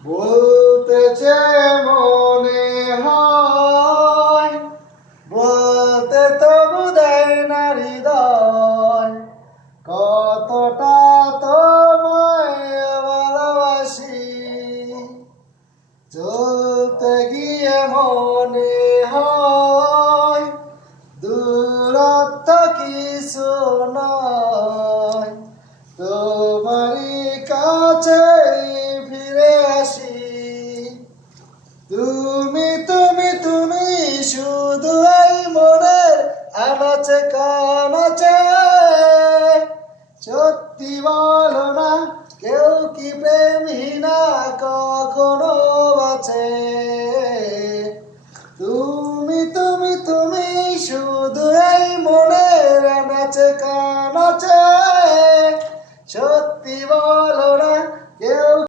বলতেছে মনে হয়, বলতে তবু দেয় না হৃদয়, কতটা তোমায় ভালোবাসি। চলতে গিয়ে মন